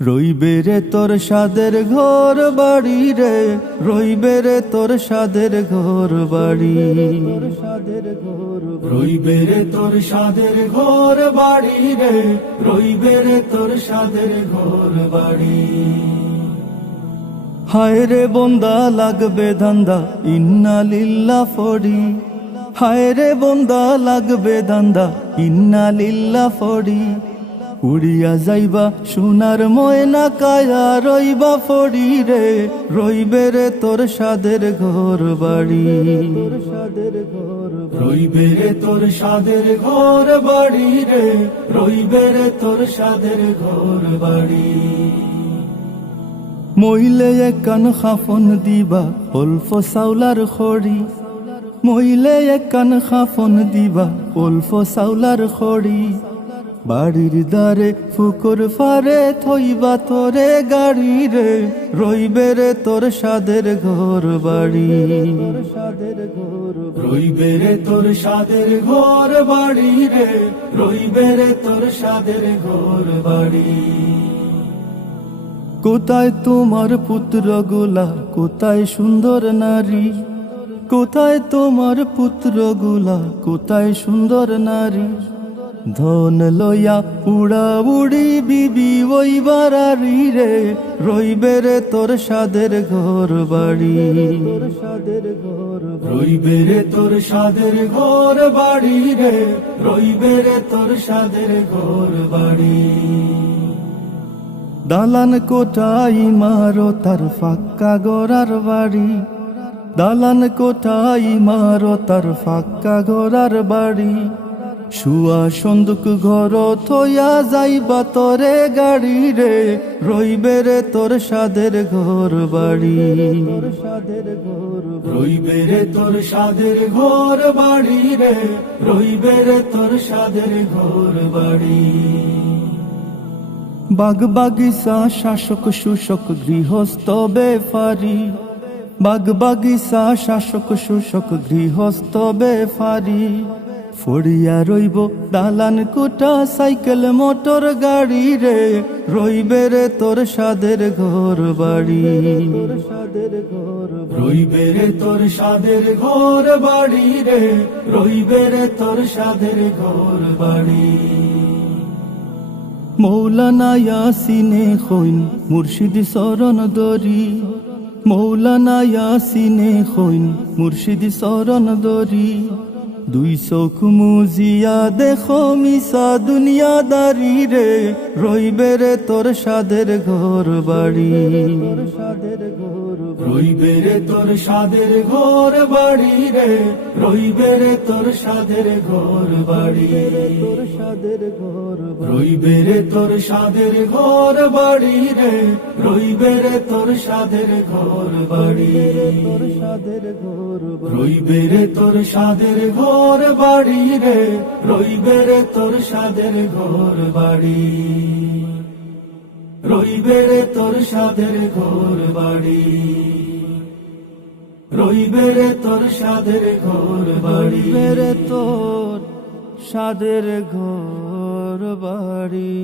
রইবে রে তোর সাদের ঘর বাড়ি রে, রইবে রে তোর সাদের ঘর বাড়ি, রইবে রে তোর সাদের ঘর বাড়ি রে, রইবে রে তোর সাদের ঘর বাড়ি। হায় রে বন্দা লাগবে ধান্দা ইন্না লিল্লাহ ফড়ি, হায় রে বন্দা লাগবে ধান্দা ইন্না লিল্লাহ ফড়ি। উড়িয়া যাইবা সোনার ময়না কায়া রইবা ফড়ি রে, রইবে রে তোর সাদের ঘর বাড়ি, রইবে রে তোর সাদের ঘর বাড়ি রে, রইবে রে তোর সাদের ঘর বাড়ি। মইলে কান খাফন দিবা অল্প চাউলার খড়ি, মইলে কান খাফন দিবা অল্প চাউলার খড়ি। বাড়ির দ্বারে ফুকুর ফারে থইবা তোরে গাড়ি রে, রইবে রে তোর সাদের ঘর বাড়ি, রইবে রে তোর সাদের ঘর বাড়ি রে, রইবে রে তোর সাদের ঘর বাড়ি। কোথায় তোমার পুত্রগুলা, কোথায় সুন্দর নারী, কোথায় তোমার পুত্রগুলা, কোথায় সুন্দর নারী। ধন লইয়া উড়া উড়ি বিবি ওই বাড়ি রে, রইবে রে তোর সাদের ঘর বাড়ি, রইবে রে তোর সাদের ঘর বাড়ি রে, রইবে রে তোর সাদের ঘর বাড়ি। দালান কোঠাই মারো তার ফাক্কা গড়ার বাড়ি, দালান কোঠাই মারো তার ফাক্কা গড়ার বাড়ি। শুয়া সন্দুক ঘর থইয়া যাইবা তোরে গাড়ি রে, রইবে রে তোর সাদের ঘর বাড়ি, রইবে রে তোর সাদের ঘর বাড়ি রে, রইবে রে তোর সাদের ঘর বাড়ি। বাগ বাগিচা শাসক শোষক গৃহস্থ বেফারি, বাগ বাগিচা শাসক শোষক গৃহস্থ বেফারি। ফড়িয়া রইব দালান কোঠা সাইকেল মোটর গাড়ি রে, রইবে রে তোর সাদের ঘর বাড়ি, রইবে রে তোর সাদের ঘর বাড়ি রে, রইবে রে তোর সাদের ঘর বাড়ি। মৌলানা ইয়াসিনে খৈন মুর্শিদ শরণ দরি, মৌলানা ইয়াসিনে খৈন মুর্শিদ শরণ দরি। দুই চোখ মুজিয়া দেখো মিশা দুনিয়াদারি রে, রইবে রে তোর সাদের ঘর বাড়ি, রইবে রে তোর সাদের ঘর বাড়ি রে, রইবে রে তোর সাদের ঘর বাড়ি, রইবে রে তোর সাদের ঘর বাড়ি রে, রইবে রে তোর সাদের ঘর বাড়ি, রইবে রে তোর সাদের ঘর বাড়ি রে, রইবে রে তোর সাদের ঘর বাড়ি, রইবে রে তোর সাদের ঘর বাড়ি, রইবে রে তোর সাদের ঘর বাড়ি, রইবে রে তোর সাদের ঘর বাড়ি।